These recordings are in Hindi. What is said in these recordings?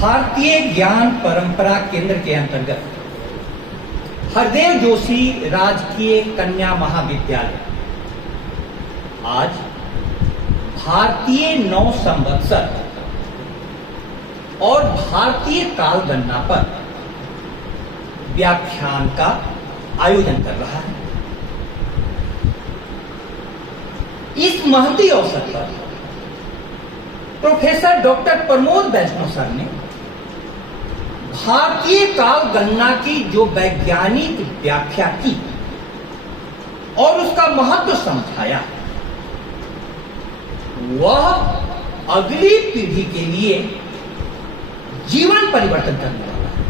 भारतीय ज्ञान परंपरा केंद्र के अंतर्गत हरदेव जोशी राजकीय कन्या महाविद्यालय आज भारतीय नव संवत्सर और भारतीय काल गणना पर व्याख्यान का आयोजन कर रहा है। इस महती अवसर पर प्रोफेसर डॉक्टर प्रमोद वैष्णव सर ने भारतीय काल गणना की जो वैज्ञानिक व्याख्या की और उसका महत्व समझाया, वह अगली पीढ़ी के लिए जीवन परिवर्तन करने वाला है।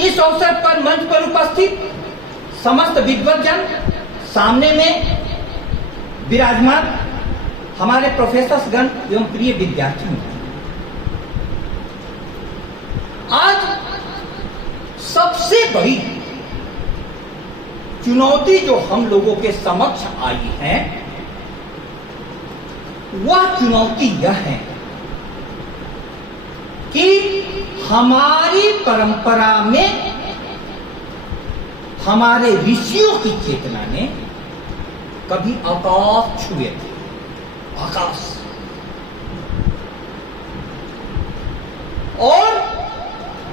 इस अवसर पर मंच पर उपस्थित समस्त विद्वज्जन, सामने में विराजमान हमारे प्रोफेसर गण एवं प्रिय विद्यार्थी, आज सबसे बड़ी चुनौती जो हम लोगों के समक्ष आई है, वह चुनौती यह है कि हमारी परंपरा में हमारे ऋषियों की चेतना ने कभी आकाश छुए थे। आकाश और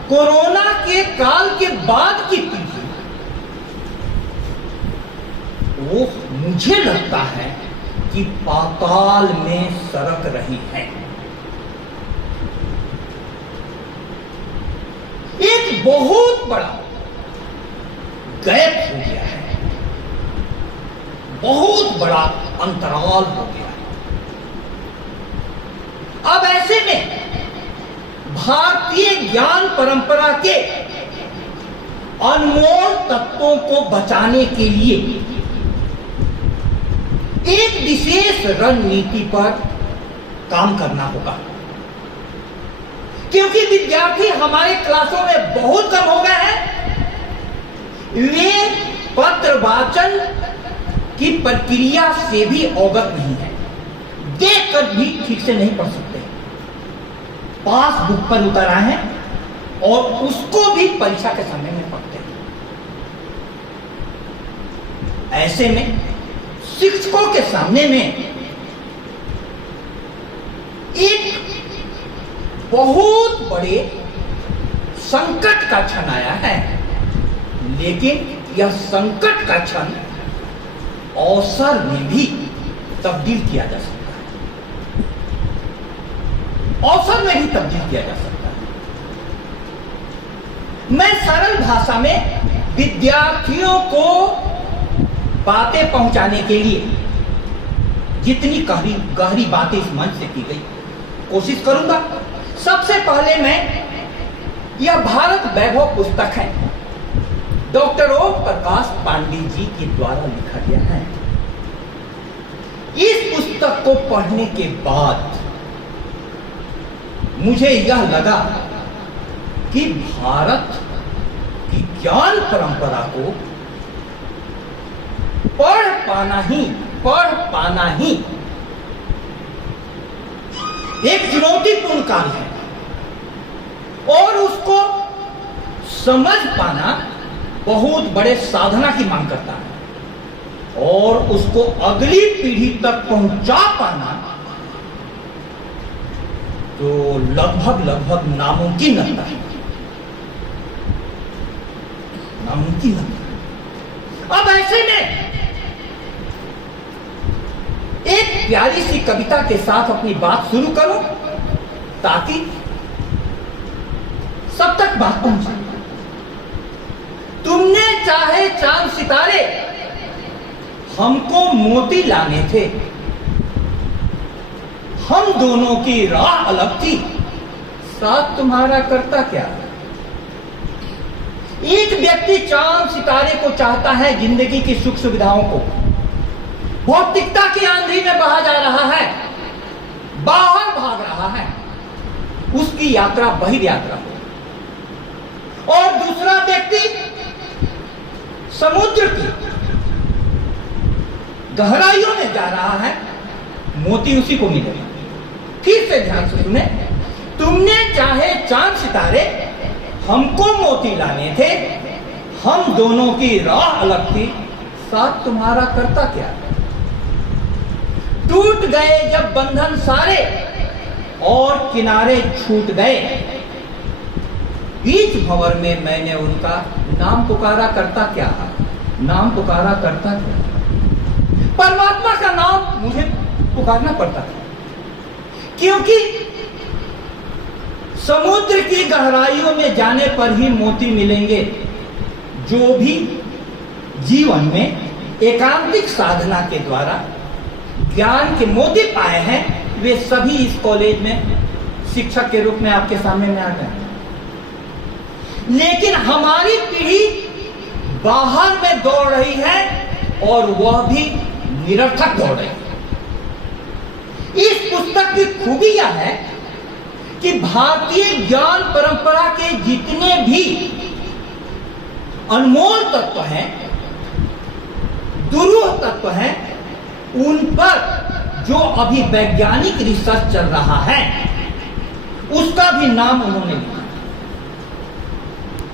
कोरोना के काल के बाद की पीढ़ी, वो मुझे लगता है कि पाताल में सरक रही है। एक बहुत बड़ा गैप हो गया है, बहुत बड़ा अंतराल हो गया है। अब ऐसे में भारतीय ज्ञान परंपरा के अनमोल तत्वों को बचाने के लिए एक विशेष रणनीति पर काम करना होगा, क्योंकि विद्यार्थी हमारे क्लासों में बहुत कम हो गए हैं। वे पत्र वाचन की प्रक्रिया से भी अवगत नहीं है, देखकर भी ठीक से नहीं पढ़ सकते, पास बुक पर उतर आए हैं और उसको भी परीक्षा के समय में पढ़ते हैं। ऐसे में शिक्षकों के सामने में एक बहुत बड़े संकट का क्षण आया है, लेकिन यह संकट का क्षण अवसर में भी तब्दील किया जा सकता है, अवसर में भी तब्दील किया जा सकता है। मैं सरल भाषा में विद्यार्थियों को बातें पहुंचाने के लिए जितनी गहरी बातें इस मंच से की गई, कोशिश करूंगा। सबसे पहले मैं, यह भारत वैभव पुस्तक है, डॉक्टर ओम प्रकाश पांडे जी के द्वारा लिखा गया है। इस पुस्तक को पढ़ने के बाद मुझे यह लगा कि भारत की ज्ञान परंपरा को पढ़ पाना ही एक चुनौतीपूर्ण कार्य है और उसको समझ पाना बहुत बड़े साधना की मांग करता है और उसको अगली पीढ़ी तक पहुंचा पाना तो लगभग नामुमकिन लगता है, नामुमकिन लगता है। अब ऐसे में एक प्यारी सी कविता के साथ अपनी बात शुरू करो ताकि सब तक बात पहुंचे। तुमने चाहे चांद सितारे, हमको मोती लाने थे, हम दोनों की राह अलग थी, साथ तुम्हारा करता क्या। एक व्यक्ति चांद सितारे को चाहता है, जिंदगी की सुख सुविधाओं को, भौतिकता की आंधी में बहा जा रहा है, बाहर भाग रहा है, उसकी यात्रा बहिर यात्रा हो। और दूसरा व्यक्ति समुद्र की गहराइयों में जा रहा है, मोती उसी को मिलेगा। फिर से ध्यान से सुने। तुमने चाहे चांद सितारे हमको मोती लाने थे, हम दोनों की राह अलग थी, साथ तुम्हारा करता क्या। टूट गए जब बंधन सारे और किनारे छूट गए, बीच भंवर में मैंने उनका नाम पुकारा करता क्या, नाम पुकारा करता क्या। परमात्मा का नाम मुझे पुकारना पड़ता था, क्योंकि समुद्र की गहराइयों में जाने पर ही मोती मिलेंगे। जो भी जीवन में एकांतिक साधना के द्वारा ज्ञान के मोती पाए हैं, वे सभी इस कॉलेज में शिक्षक के रूप में आपके सामने में आ गए। लेकिन हमारी पीढ़ी बाहर में दौड़ रही है, और वह भी निरर्थक दौड़ रही है। इस पुस्तक की खूबी यह है कि भारतीय ज्ञान परंपरा के जितने भी अनमोल तत्व हैं, दुरूह तत्व हैं, उन पर जो अभी वैज्ञानिक रिसर्च चल रहा है, उसका भी नाम उन्होंने लिखा,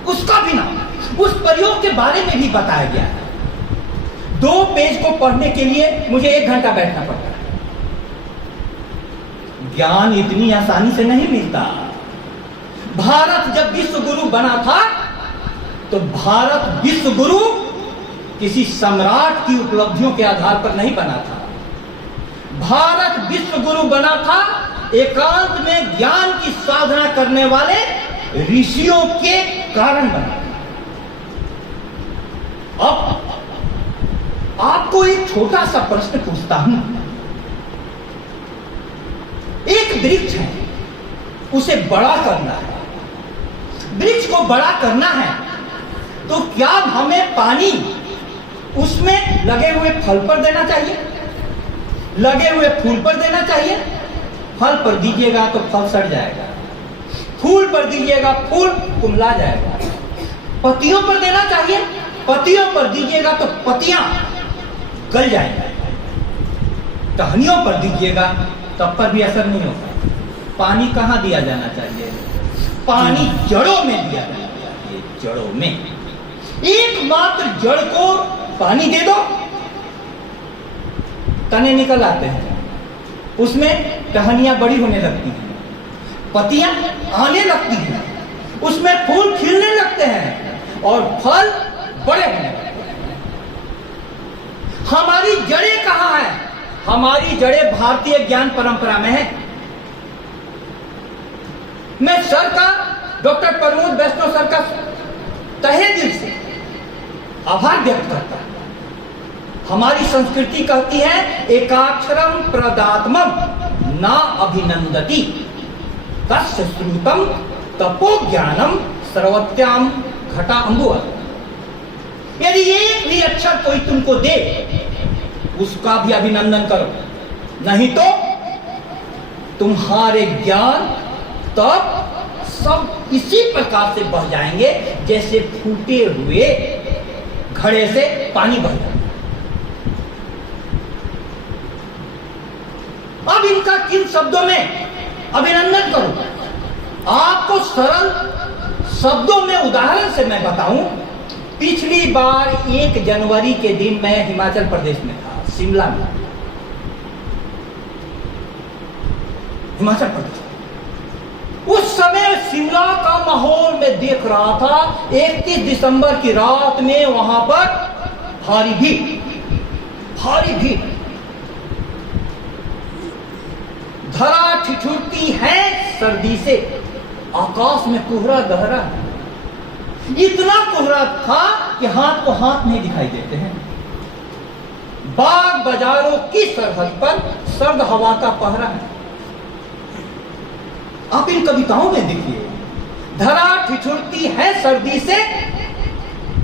उसका भी नाम, उस प्रयोग के बारे में भी बताया गया है। 2 पेज को पढ़ने के लिए मुझे 1 घंटा बैठना पड़ता है। ज्ञान इतनी आसानी से नहीं मिलता। भारत जब विश्व गुरु बना था, तो भारत विश्व गुरु किसी सम्राट की उपलब्धियों के आधार पर नहीं बना था। भारत विश्व गुरु बना था एकांत में ज्ञान की साधना करने वाले ऋषियों के कारण बना। अब आपको एक छोटा सा प्रश्न पूछता हूं। एक वृक्ष है, उसे बड़ा करना है। वृक्ष को बड़ा करना है, तो क्या हमें पानी उसमें लगे हुए फल पर देना चाहिए, लगे हुए फूल पर देना चाहिए? फल पर दीजिएगा तो फल सड़ जाएगा, फूल पर दीजिएगा फूल कुम्हला जाएगा। पत्तियों पर देना चाहिए, पत्तियों पर दीजिएगा तो पत्तियां गल जाएंगी। टहनियों पर दीजिएगा तब पर भी असर नहीं होता। पानी कहां दिया जाना चाहिए? पानी जड़ों में दिया जाना चाहिए, जड़ों में। एकमात्र जड़ को पानी दे दो, तने निकल आते हैं, उसमें टहनियां बड़ी होने लगती हैं, पत्तियां आने लगती हैं, उसमें फूल खिलने लगते हैं और फल बड़े होने लगते हैं। हमारी जड़ें कहां हैं? हमारी जड़ें भारतीय ज्ञान परंपरा में है। मैं सर का, डॉक्टर प्रमोद वैष्णव सर का तहे दिल से आभार व्यक्त करता हूं। हमारी संस्कृति कहती है एकाक्षरम प्रदात्मम ना अभिनंदति तस्य श्रुतम तपो ज्ञानम सर्वत्याम घटा अम्बुवत्। यदि एक भी अक्षर कोई तुमको दे, उसका भी अभिनंदन करो, नहीं तो तुम्हारे ज्ञान तब सब इसी प्रकार से बह जाएंगे जैसे फूटे हुए घड़े से पानी बह जाए। अब इनका किन शब्दों में अभिनंदन करूं? आपको सरल शब्दों में उदाहरण से मैं बताऊं। पिछली बार 1 जनवरी के दिन मैं हिमाचल प्रदेश में था, शिमला में, हिमाचल प्रदेश। उस समय शिमला का माहौल मैं देख रहा था। 31 दिसंबर की रात में वहां पर भारी भीड़, भारी भीड़। धरा ठिठुरती है सर्दी से, आकाश में कोहरा गहरा है। इतना कोहरा था कि हाथ को हाथ नहीं दिखाई देते हैं। बाग बाजारों की सरहद पर सर्द हवा का पहरा है। आप इन कविताओं में देखिए, धरा ठिठुरती है सर्दी से,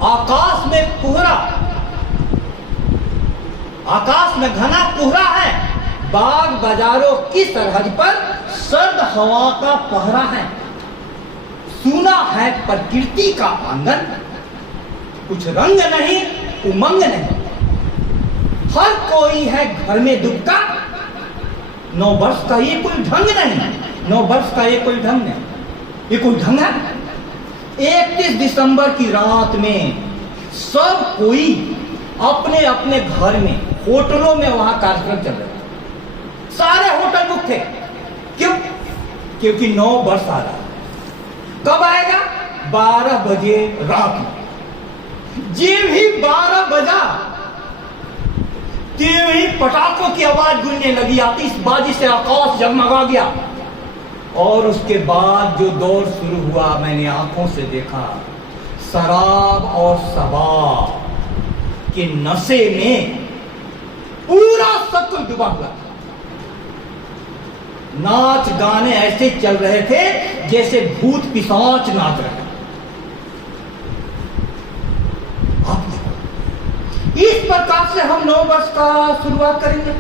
आकाश में कोहरा, आकाश में घना कोहरा है, बाग बाजारों की सरहद पर सर्द हवा का पहरा है। सूना है प्रकृति का आंगन, कुछ रंग नहीं उमंग नहीं। हर कोई है घर में दुबका, 9 वर्ष का ये कोई ढंग नहीं, 9 वर्ष का ये कोई ढंग नहीं, ये कोई ढंग है। 31 दिसंबर की रात में सब कोई अपने अपने घर में, होटलों में वहां कार्यक्रम चल रहे थे, सारे होटल बुक थे। क्यों? क्योंकि 9 वर्ष आ रहा। कब आएगा? 12 बजे रात में। जब ही 12 बजा तब ही पटाखों की आवाज गूंजने लगी, आतिशबाजी से आकाश जगमगा गया। और उसके बाद जो दौर शुरू हुआ, मैंने आंखों से देखा, शराब और शबाब के नशे में पूरा सब कुछ डूबा हुआ था। नाच गाने ऐसे चल रहे थे जैसे भूत पिशाच नाच रहे। इस प्रकार से हम 9 वर्ष का शुरुआत करेंगे।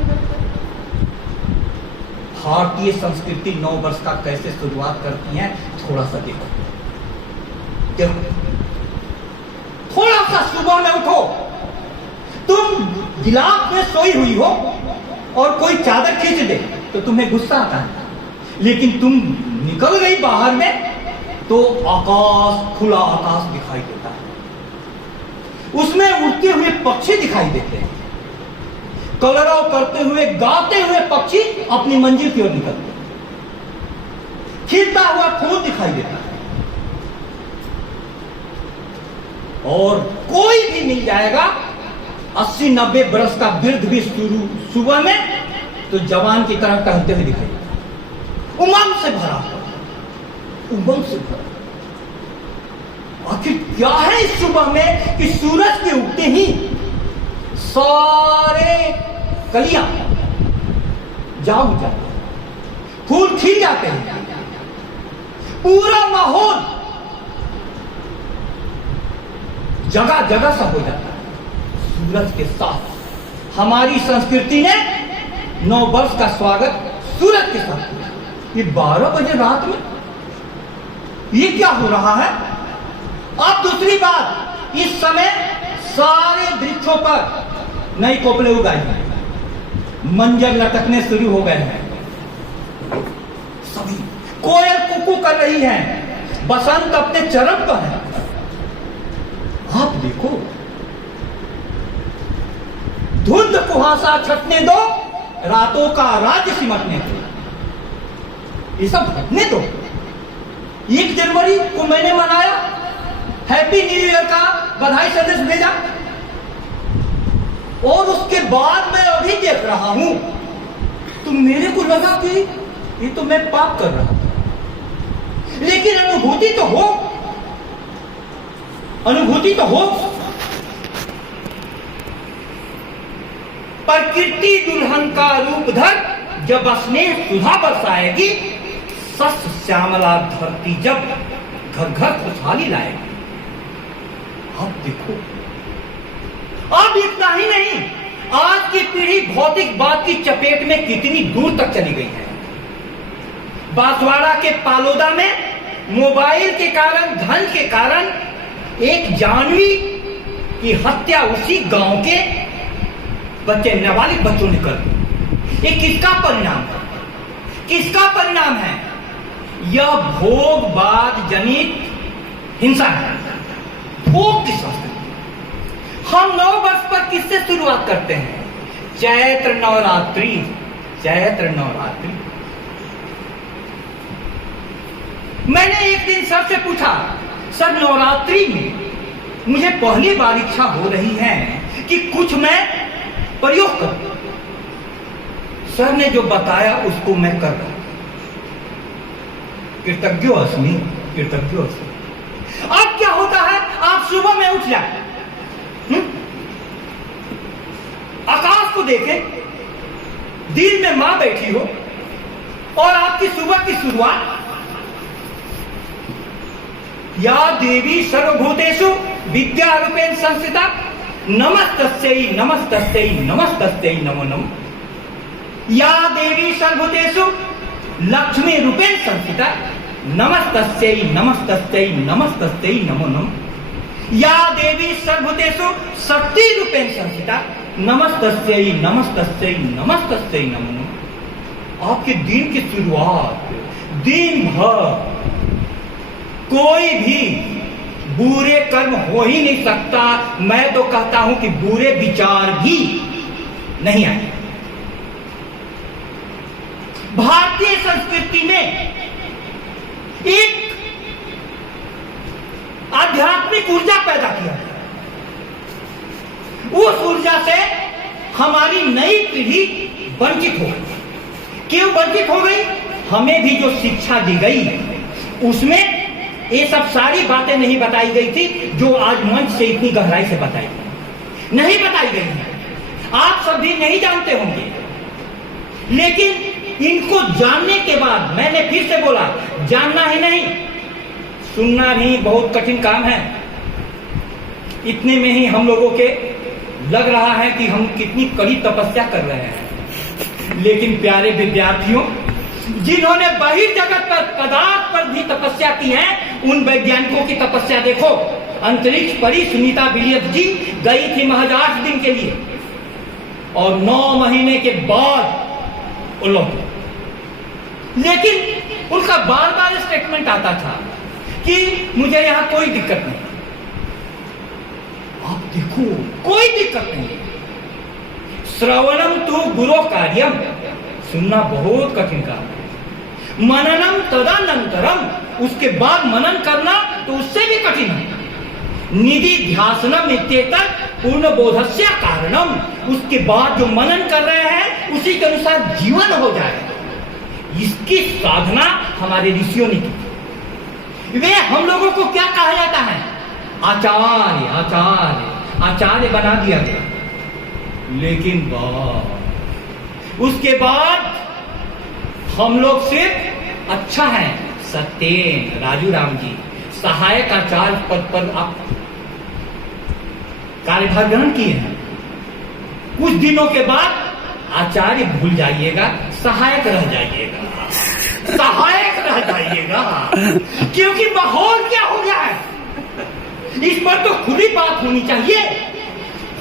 भारतीय संस्कृति 9 वर्ष का कैसे शुरुआत करती है, थोड़ा सा देखो। थोड़ा सा सुबह में उठो, तुम गिलास में सोई हुई हो और कोई चादर खींच दे तो तुम्हें गुस्सा आता है, लेकिन तुम निकल गई बाहर में तो आकाश, खुला आकाश दिखाई देता है, उसमें उड़ते हुए पक्षी दिखाई देते हैं, कलरव करते हुए गाते हुए पक्षी अपनी मंजिल की ओर निकलते हैं, खिलता हुआ फूल दिखाई देता है। और कोई भी मिल जाएगा 80-90 बरस का वृद्ध भी सुबह में तो जवान की तरह टहलते हुए दिखाई देता है, उमंग से भरा, उमंग से भरा। आखिर क्या है इस सुबह में कि सूरज के उगते ही सारे कलियां जाग जाते हैं, फूल खिल जाते हैं, पूरा माहौल जगह जगह सा हो जाता है सूरज के साथ। हमारी संस्कृति ने 9 वर्ष का स्वागत सूरज के साथ किया। ये 12 बजे रात में ये क्या हो रहा है? अब दूसरी बात, इस समय सारे वृक्षों पर नई कोपले उगाई हैं, मंजर लटकने शुरू हो गए हैं, सभी कोयल कुकू कर रही है, बसंत अपने चरम पर है। आप देखो, धुंध कुहासा छटने दो, रातों का राज्य सिमटने दो, ये सब हटने दो। 1 जनवरी को मैंने मनाया, हैप्पी न्यू ईयर का बधाई संदेश भेजा, और उसके बाद मैं अभी देख रहा हूं तो मेरे को लगा कि ये तो मैं पाप कर रहा था, लेकिन अनुभूति तो हो, अनुभूति तो हो। प्रकृति दुल्हन का रूप धर, जब स्नेह सुधा बरसाएगी, सस श्यामला धरती जब घर घर खुशहाली लाएगी। अब देखो, अब इतना ही नहीं, आज की पीढ़ी भौतिकवाद की चपेट में कितनी दूर तक चली गई है। बांसवाड़ा के पालोदा में मोबाइल के कारण, धन के कारण एक जानवी की हत्या उसी गांव के बच्चे, नाबालिग बच्चों ने कर दी। ये किसका परिणाम है? किसका परिणाम है? यह भोगवाद जनित हिंसा है, भोग की संस्कृति। हम 9 वर्ष पर किससे शुरुआत करते हैं? चैत्र नवरात्रि, चैत्र नवरात्रि। मैंने एक दिन सर से पूछा, सर नवरात्रि में मुझे पहली बार इच्छा हो रही है कि कुछ मैं प्रयोग करूं। सर ने जो बताया उसको मैं कर रहा हूं। कृतज्ञ अस्मि, कृतज्ञ अस्मि। अब क्या होता है, आप सुबह में उठ जाए, आकाश को देखें, दिन में मां बैठी हो और आपकी सुबह की शुरुआत, या देवी सर्वभूतेषु विद्यारूपेण संस्थिता नमस्तस्यै नमस्तस्यै नमस्तस्यै नमो नमः। या देवी सर्वभूतेषु लक्ष्मी रूपेण संस्थिता नमस्तस्यै नमस्तस्यै नमस्तस्यै नमो नमः। या देवी सर्वभूतेषु शक्ति रूपेण संस्थिता नमस्तस्यै नमस्तस्यै नमस्तस्यै नमो नमः। आपके दिन की शुरुआत, दिन भर कोई भी बुरे कर्म हो ही नहीं सकता। मैं तो कहता हूं कि बुरे विचार भी नहीं आए। भारतीय संस्कृति में एक आध्यात्मिक ऊर्जा पैदा किया गया। उस ऊर्जा से हमारी नई पीढ़ी वंचित हो गई। क्यों वंचित हो गई? हमें भी जो शिक्षा दी गई उसमें ये सब सारी बातें नहीं बताई गई थी जो आज मंच से इतनी गहराई से बताई नहीं बताई गई है। आप सब भी नहीं जानते होंगे, लेकिन इनको जानने के बाद, मैंने फिर से बोला, जानना ही नहीं, सुनना भी बहुत कठिन काम है। इतने में ही हम लोगों के लग रहा है कि हम कितनी कड़ी तपस्या कर रहे हैं। लेकिन प्यारे विद्यार्थियों, जिन्होंने बहिर्जगत पर, पदार्थ पर भी तपस्या की है, उन वैज्ञानिकों की तपस्या देखो। अंतरिक्ष परी सुनीता विलियम्स जी गई थी महज 8 दिन के लिए और 9 महीने के बाद उलट। लेकिन उनका बार बार स्टेटमेंट आता था कि मुझे यहां कोई दिक्कत नहीं। आप देखो, कोई दिक्कत नहीं। श्रवणम तो गुरु कार्यम, सुनना बहुत कठिन काम है। मननम तदनंतरम, उसके बाद मनन करना तो उससे भी कठिन है। निधि ध्यासनम इत्येतत् पूर्ण बोधस्य कारणम, उसके बाद जो मनन कर रहे हैं उसी के अनुसार जीवन हो जाए। इसकी साधना हमारे ऋषियों ने की। वे हम लोगों को क्या कहा जाता है? आचार्य, आचार्य, आचार्य बना दिया गया। लेकिन उसके बाद हम लोग सिर्फ अच्छा है, सत्येन राजू राम जी सहायक आचार्य पद पर आप कार्यभार ग्रहण किए हैं। कुछ दिनों के बाद आचार्य भूल जाइएगा, सहायक रह जाइएगा, सहायक रह जाइएगा, क्योंकि माहौल क्या हो गया है। इस पर तो खुली बात होनी चाहिए,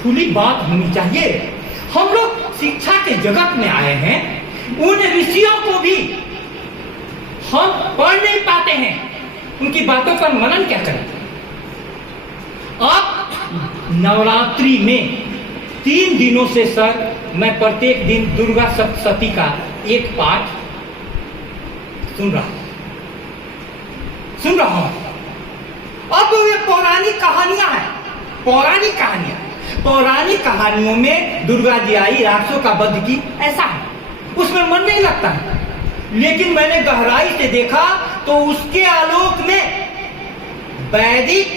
खुली बात होनी चाहिए। हम लोग शिक्षा के जगत में आए हैं, उन ऋषियों को भी हम पढ़ नहीं पाते हैं, उनकी बातों पर मनन क्या करें। आप नवरात्रि में 3 दिनों से सर मैं प्रत्येक दिन दुर्गा सप्तशती का एक पाठ सुन रहा हूं। अब ये पौराणिक कहानियां हैं, पौराणिक कहानियां, पौराणिक कहानियों में दुर्गा जी आई, राक्षसों का वध की, ऐसा है, उसमें मन नहीं लगता है। लेकिन मैंने गहराई से देखा तो उसके आलोक में वैदिक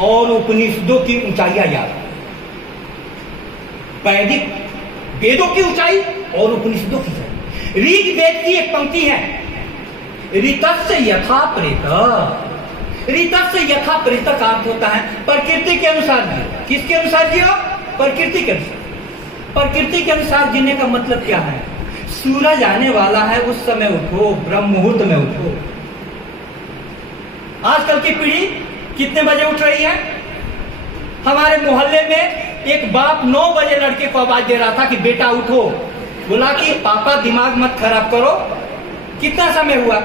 और उपनिषदों की ऊंचाइयां याद, वैदिक वेदों की ऊंचाई और उपनिषदों की ऊंचाई। ऋग वेद की एक पंक्ति है, ऋतस्य यथा प्रेत। ऋतस्य यथा प्रेत का अर्थ होता है प्रकृति के अनुसार जियो। किसके अनुसार जियो? प्रकृति के अनुसार। प्रकृति के अनुसार जीने का मतलब क्या है? सूरज आने वाला है, उस समय उठो, ब्रह्म मुहूर्त में उठो। आजकल की पीढ़ी कितने बजे उठ रही है? हमारे मोहल्ले में एक बाप 9 बजे लड़के को आवाज दे रहा था कि बेटा उठो। बोला कि पापा दिमाग मत खराब करो, कितना समय हुआ?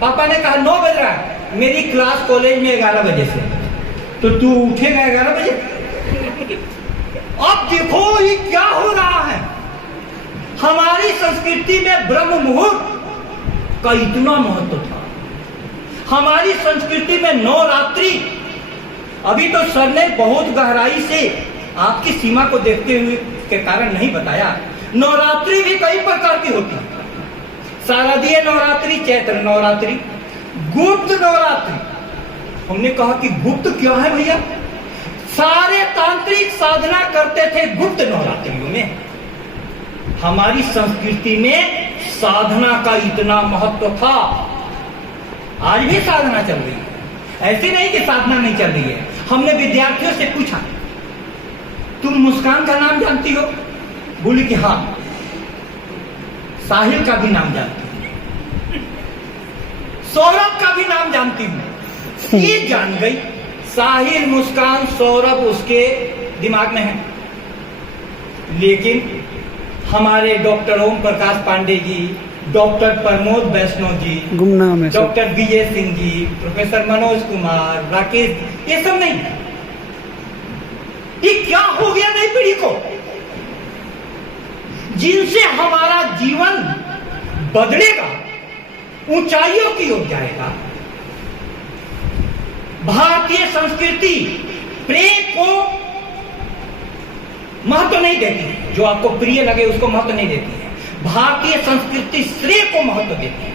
पापा ने कहा 9 बज रहा है, मेरी क्लास कॉलेज में 11 बजे से, तो तू उठेगा 11 बजे? अब देखो ये क्या हो रहा है। हमारी संस्कृति में ब्रह्म मुहूर्त का इतना महत्व था। हमारी संस्कृति में नवरात्रि, अभी तो सर ने बहुत गहराई से आपकी सीमा को देखते हुए के कारण नहीं बताया। नवरात्रि भी कई प्रकार की होती है। शारदीय नवरात्रि, चैत्र नवरात्रि, गुप्त नवरात्रि। हमने कहा कि गुप्त क्या है भैया? सारे तांत्रिक साधना करते थे गुप्त नवरात्रियों में। हमारी संस्कृति में साधना का इतना महत्व था। आज भी साधना चल रही है, ऐसे नहीं कि साधना नहीं चल रही है। हमने विद्यार्थियों से पूछा, तुम मुस्कान का नाम जानती हो? बोली कि हाँ। साहिल का भी नाम जानती हूँ, सौरभ का भी नाम जानती हूँ। ये जान गई, साहिल, मुस्कान, सौरभ उसके दिमाग में है। लेकिन हमारे डॉक्टर ओम प्रकाश पांडे जी, डॉक्टर प्रमोद वैष्णव जी, गुमनाम है सब। डॉक्टर विजय सिंह जी, प्रोफेसर मनोज कुमार, राकेश, ये सब नहीं। ये क्या हो गया नई पीढ़ी को, जिनसे हमारा जीवन बदलेगा, ऊंचाइयों की ओर जाएगा। भारतीय संस्कृति प्रेम को महत्व नहीं देती, जो आपको प्रिय लगे उसको महत्व नहीं देती है। भारतीय संस्कृति श्रेय को महत्व देती है।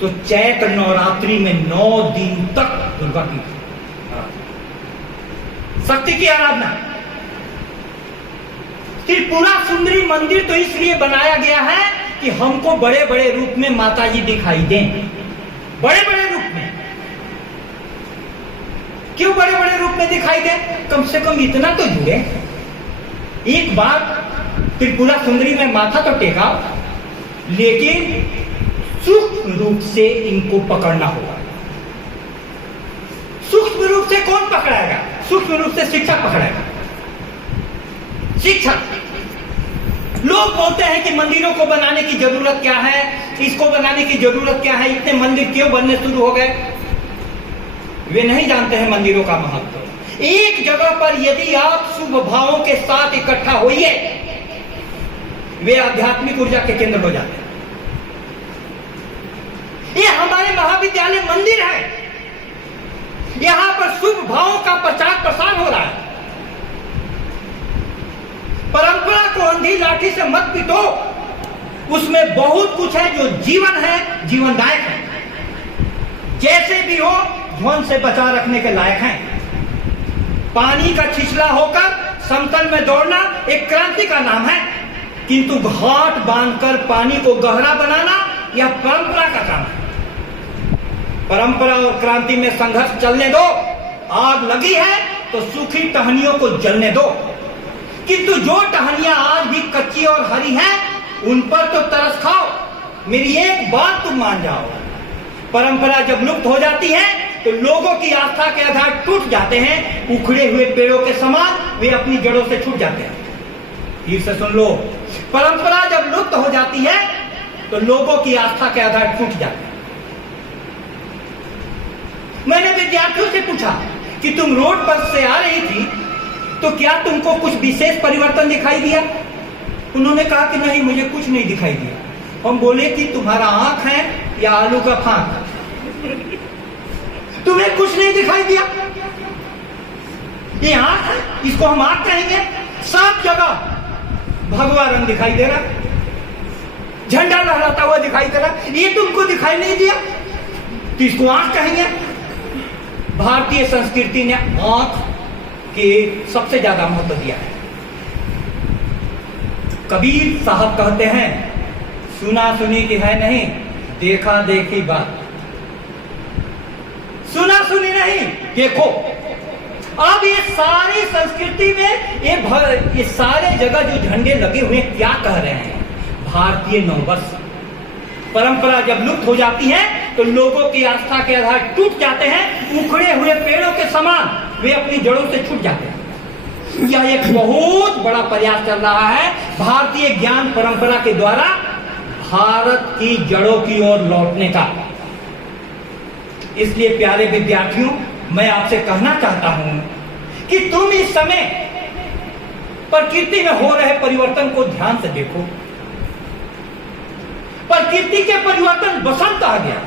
तो चैत्र नवरात्रि में 9 दिन तक दुर्गा की शक्ति की आराधना। त्रिपुरा सुंदरी मंदिर तो इसलिए बनाया गया है कि हमको बड़े बड़े रूप में माता जी दिखाई दें। बड़े बड़े रूप में क्यों बड़े बड़े रूप में दिखाई दें? कम से कम इतना तो जुड़े। एक बार त्रिपुरा सुंदरी में माथा तो टेका, लेकिन सूक्ष्म रूप से इनको पकड़ना होगा। सूक्ष्म रूप से कौन पकड़ाएगा? सूक्ष्म रूप से शिक्षक पकड़ाएगा। शिक्षक। लोग बोलते हैं कि मंदिरों को बनाने की जरूरत क्या है, इसको बनाने की जरूरत क्या है, इतने मंदिर क्यों बनने शुरू हो गए? वे नहीं जानते हैं मंदिरों का महत्व। एक जगह पर यदि आप शुभ भावों के साथ इकट्ठा होइए, वे आध्यात्मिक ऊर्जा के केंद्र हो जाते हैं। ये हमारे महाविद्यालय मंदिर है, यहां पर शुभ भावों का प्रचार प्रसार हो रहा है। परंपरा को अंधी लाठी से मत पीटो, उसमें बहुत कुछ है जो जीवन है, जीवनदायक है। जैसे भी हो ध्वंस से बचा रखने के लायक है। पानी का छिछला होकर समतल में दौड़ना एक क्रांति का नाम है, किंतु घाट बांधकर पानी को गहरा बनाना यह परंपरा का काम है। परंपरा और क्रांति में संघर्ष चलने दो। आग लगी है तो सूखी टहनियों को जलने दो, किंतु जो टहनियां आज भी कच्ची और हरी हैं, उन पर तो तरस खाओ। मेरी एक बात तुम मान जाओ, परंपरा जब लुप्त हो जाती है तो लोगों की आस्था के आधार टूट जाते हैं। उखड़े हुए पेड़ों के समान वे अपनी जड़ों से छूट जाते हैं। फिर से सुन लो, परंपरा जब लुप्त हो जाती है तो लोगों की आस्था के आधार टूट जाते हैं। मैंने विद्यार्थियों से पूछा कि तुम रोड पर से आ रही थी तो क्या तुमको कुछ विशेष परिवर्तन दिखाई दिया? उन्होंने कहा कि नहीं, मुझे कुछ नहीं दिखाई दिया। हम बोले कि तुम्हारा आंख है या आलू का फांक? तुम्हें कुछ नहीं दिखाई दिया? ये आंख है, इसको हम आंख कहेंगे। सब जगह भगवा रंग दिखाई दे रहा, झंडा लहराता हुआ दिखाई दे रहा, ये तुमको दिखाई नहीं दिया तो इसको आंख कहेंगे। भारतीय संस्कृति ने आंख के सबसे ज्यादा महत्व दिया है। कबीर साहब कहते हैं, सुना सुनी की है नहीं, देखा देखी बात। सुना सुनी नहीं, देखो। अब ये सारी संस्कृति में ये सारे जगह जो झंडे लगे हुए क्या कह रहे हैं? भारतीय नववर्ष। परंपरा जब लुप्त हो जाती है तो लोगों की आस्था के आधार टूट जाते हैं। उखड़े हुए पेड़ों के समान वे अपनी जड़ों से छूट जाते हैं। यह एक बहुत बड़ा प्रयास चल रहा है भारतीय ज्ञान परंपरा के द्वारा भारत की जड़ों की ओर लौटने का। इसलिए प्यारे विद्यार्थियों, मैं आपसे कहना चाहता हूं कि तुम इस समय प्रकृति में हो रहे परिवर्तन को ध्यान से देखो। प्रकृति के परिवर्तन बसंत आ गया।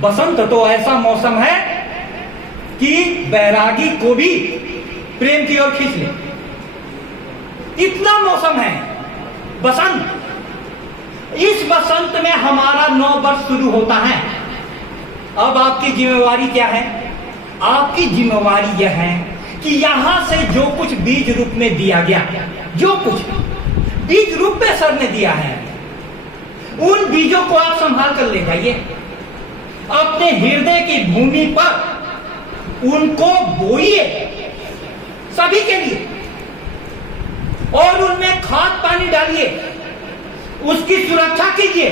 बसंत तो ऐसा मौसम है कि बैरागी को भी प्रेम की ओर खींच ले, इतना मौसम है बसंत। इस बसंत में हमारा नव वर्ष शुरू होता है। अब आपकी जिम्मेवारी क्या है? आपकी जिम्मेवारी यह है कि यहां से जो कुछ बीज रूप में दिया गया, जो कुछ बीज रूप में सर ने दिया है, उन बीजों को आप संभाल कर ले जाइए। अपने हृदय की भूमि पर उनको बोइए, सभी के लिए, और उनमें खाद पानी डालिए, उसकी सुरक्षा कीजिए।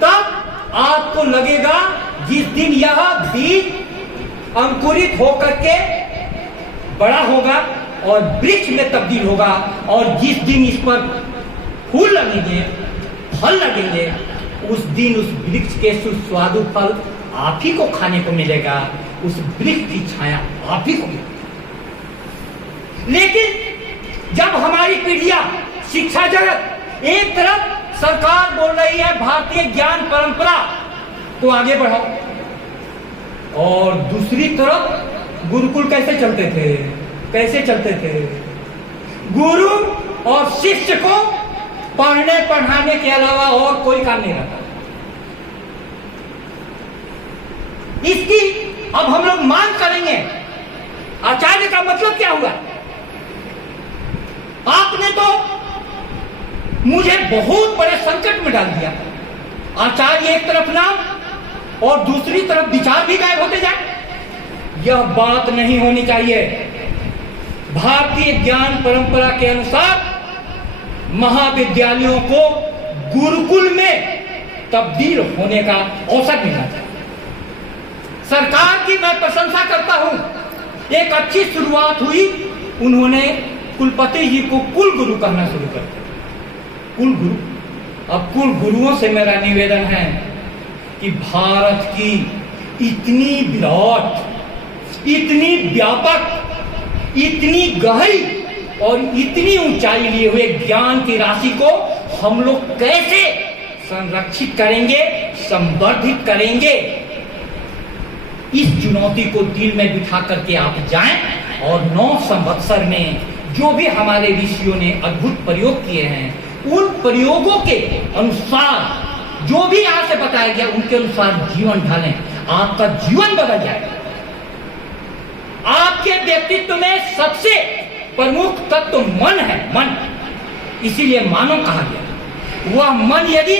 तब आपको लगेगा जिस दिन यह बीज अंकुरित होकर के बड़ा होगा और वृक्ष में तब्दील होगा, और जिस दिन इस पर फूल लगेंगे, फल लगेंगे, उस दिन उस वृक्ष के सुस्वादु फल आप ही को खाने को मिलेगा, उस वृक्ष की छाया आप ही को मिलेगी। लेकिन जब हमारी पीढ़ियां, शिक्षा जगत, एक तरफ सरकार बोल रही है भारतीय ज्ञान परंपरा को आगे बढ़ाओ, और दूसरी तरफ गुरुकुल कैसे चलते थे, कैसे चलते थे? गुरु और शिष्य को पढ़ने पढ़ाने के अलावा और कोई काम नहीं रहता। इसकी अब हम लोग मांग करेंगे। आचार्य का मतलब क्या हुआ? आपने तो मुझे बहुत बड़े संकट में डाल दिया। आचार्य एक तरफ नाम और दूसरी तरफ विचार भी गायब होते जाए। यह बात नहीं होनी चाहिए। भारतीय ज्ञान परंपरा के अनुसार महाविद्यालयों को गुरुकुल में तब्दील होने का अवसर मिलना चाहिए। सरकार की मैं प्रशंसा करता हूं, एक अच्छी शुरुआत हुई। उन्होंने कुलपति जी को कुल गुरु कहना शुरू कर दिया। कुल गुरु। अब कुल गुरुओं से मेरा निवेदन है कि भारत की इतनी विराट, इतनी व्यापक, इतनी गहरी और इतनी ऊंचाई लिए हुए ज्ञान की राशि को हम लोग कैसे संरक्षित करेंगे, संवर्धित करेंगे? इस चुनौती को दिल में बिठा करके आप जाएं और 9 संवत्सर में जो भी हमारे ऋषियों ने अद्भुत प्रयोग किए हैं, उन प्रयोगों के अनुसार जो भी यहां से बताया गया, उनके अनुसार जीवन ढालें। आपका जीवन बदल जाएगा। आपके व्यक्तित्व में सबसे प्रमुख तत्व मन है, मन। इसीलिए मानव कहा गया। वह मन यदि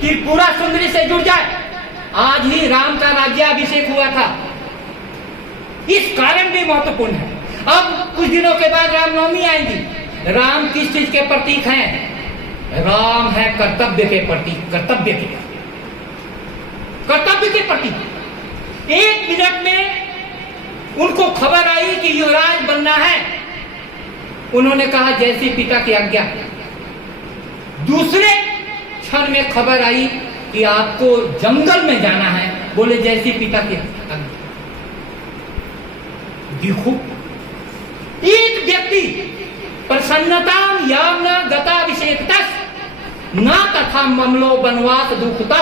त्रिपुरा सुंदरी से जुड़ जाए, आज ही राम का राज्याभिषेक हुआ था, इस कारण भी महत्वपूर्ण है। अब कुछ दिनों के बाद रामनवमी आएगी। राम किस चीज के प्रतीक हैं? राम है कर्तव्य के प्रतीक, कर्तव्य के प्रतीक। 1 मिनट में उनको खबर आई कि युवराज बनना है, उन्होंने कहा जैसी पिता की आज्ञा। दूसरे क्षण में खबर आई कि आपको जंगल में जाना है, बोले जैसी पिता की आज्ञा। देखो, एक व्यक्ति प्रसन्नता यामना गताभिषेकतः न तथा ममलो वनवास दुखता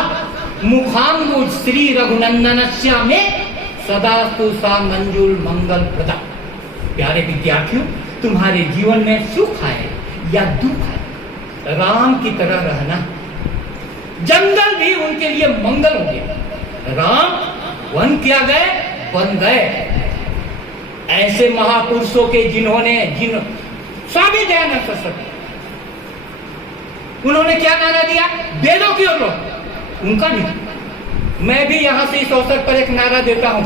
मुखाम्बुज श्री रघुनंदनस्य में सदास्तु सा मंजुल मंगल प्रदा। प्यारे विद्यार्थियों, तुम्हारे जीवन में सुख आए या दुख आए, राम की तरह रहना। जंगल भी उनके लिए मंगल हो गया। राम वन किया गए, बन गए। ऐसे महापुरुषों के जिन्होंने स्वामी दयानंद सरस्वती, उन्होंने क्या नारा दिया? वेदों की ओर लौटो। उनका नहीं, मैं भी यहां से इस अवसर पर एक नारा देता हूं,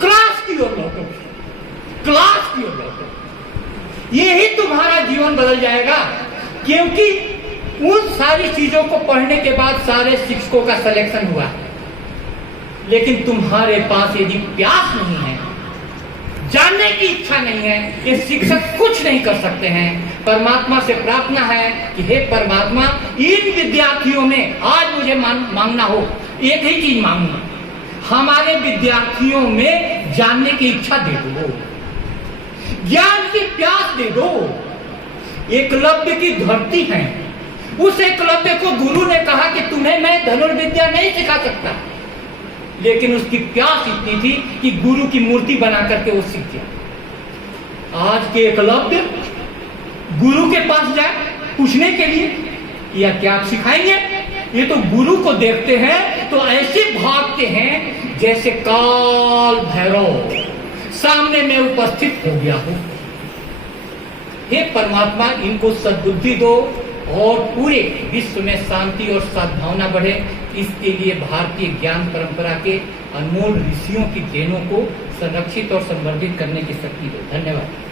क्लास की ओर लौटो, क्लास की ओर लौटो। यही तुम्हारा जीवन बदल जाएगा। क्योंकि उन सारी चीजों को पढ़ने के बाद सारे शिक्षकों का सिलेक्शन हुआ, लेकिन तुम्हारे पास यदि प्यास नहीं है, जानने की इच्छा नहीं है, ये शिक्षक कुछ नहीं कर सकते हैं। परमात्मा से प्रार्थना है कि हे परमात्मा, इन विद्यार्थियों में आज मुझे मांगना हो, एक ही चीज मांगना, हमारे विद्यार्थियों में जानने की इच्छा दे दो, ज्ञान की प्यास दे दो। एकलव्य की धरती है, उस एकलव्य को गुरु ने कहा कि तुम्हें मैं धनुर्विद्या नहीं सिखा सकता, लेकिन उसकी प्यास इतनी थी कि गुरु की मूर्ति बना करके वो सीख गया। आज के एकलव्य गुरु के पास जाए पूछने के लिए या क्या आप सिखाएंगे? ये तो गुरु को देखते हैं तो ऐसे भागते हैं जैसे काल भैरव सामने में उपस्थित हो गया हो। हे परमात्मा, इनको सद्बुद्धि दो और पूरे विश्व में शांति और सद्भावना बढ़े। इसके लिए भारतीय ज्ञान परंपरा के अनमोल ऋषियों की देनों को संरक्षित और संवर्धित करने की शक्ति दो। धन्यवाद।